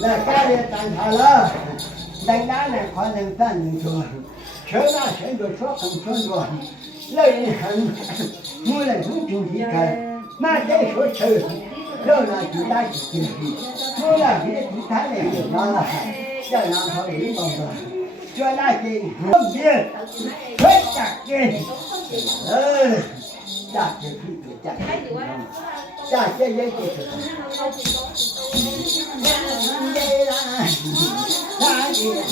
来改变蛋挞了，能拿能夸能饭能做，吃那全着说很全着，老人很无论从中离开，马再说吃，老那就打起去，我那给地摊来就拿了，要让他领导的，这那些后面全打给，大姐屁股大，大姐也就是。大姐她，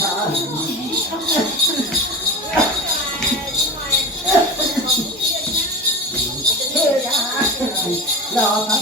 老婆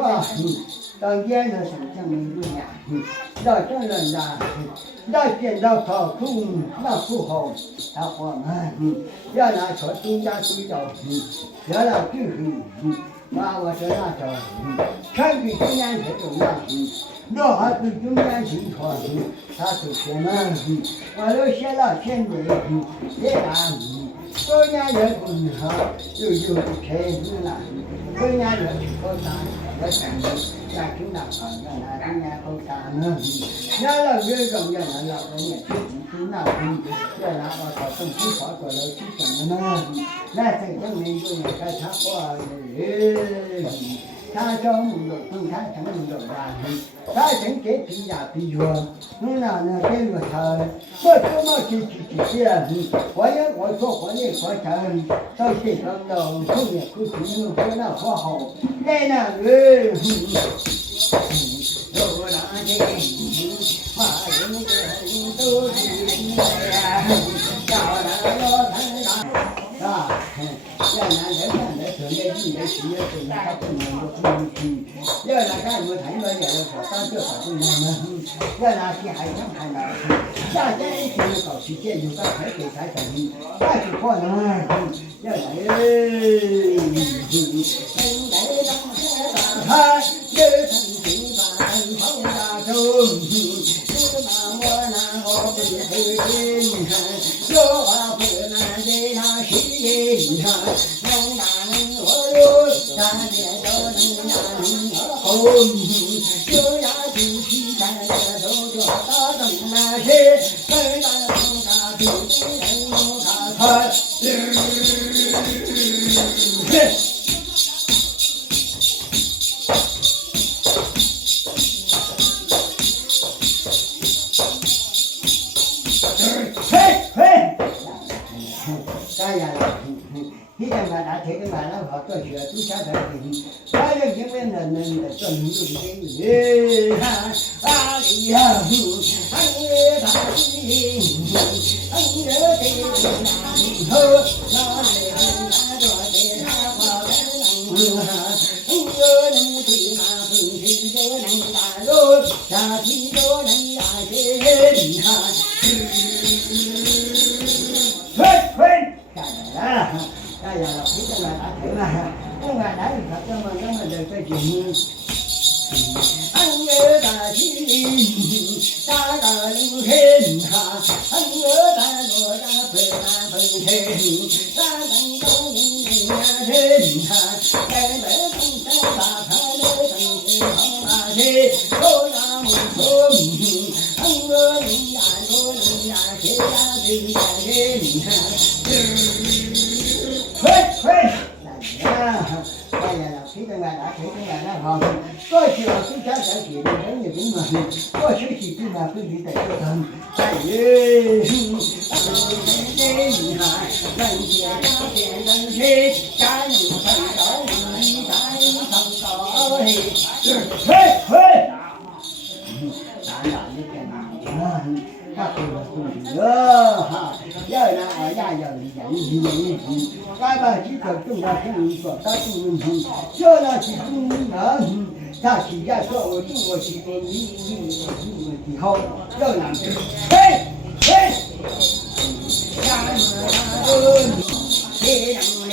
老妻，当年的是这么一年，那真人呐，那见到高空那富豪，他伙们，要拿说东家水稻，要拿就是，那我说那叫，全给中间去中间，那还是中间去说，他就说嘛，我都写了现在，别拿，中间人工哈，就便宜了，中间人高大，我感觉。那听到好像那人家好大呢，那老员工要那老人家自己去那边，要拿到他东西跑过来去什么呢？那真正没有人该他话他招募了，他成立了吧？他真给比呀比说，那给我他，我怎么去我说我也说成，到这个到后面不行，我那话好，在那个。有那些马人个都是呀，到那个啊，要拿人看的时候，那一年10月份他不能去，要拿干部谈个也要说，当这好不一样要拿去还想看到，大家一起搞去建筑，刚才给才等于，那是可能要来他有成绩吧，好大众，芝麻我拿我不是真看，说话不难对他心上，能打能我有，大家都能打能红，有呀就是大家都做到正那些，本来不卡就真不卡这些都下在地，还有因为人的真有的啊里呀，俺也大心，俺也得后那里那着的他花人，能对那风吹就能打肉，夏天就能打人哈。哎呀，老皮子来打腿嘛，不管哪里他这么的这节目，俺儿大气，大大灵天哈，俺儿大罗大飞大风天，大能高人呀天哈，在北风山大他的等是好马车，手拿木头，俺儿人呀人呀谁呀谁呀人哈。哎呀，谁在外打，谁在外打好。过去我最家在写的人也不满，过去是不满不理的这种。哎呀，你看，人家那边人去，家里很高，你在上高嘿，嘿，咱俩那边啊。他说了对了哈，要拿我呀要人，该把几个重要工作他都能，叫那几工人，他去呀说我做我去的你好，要拿去，嘿，家门别让。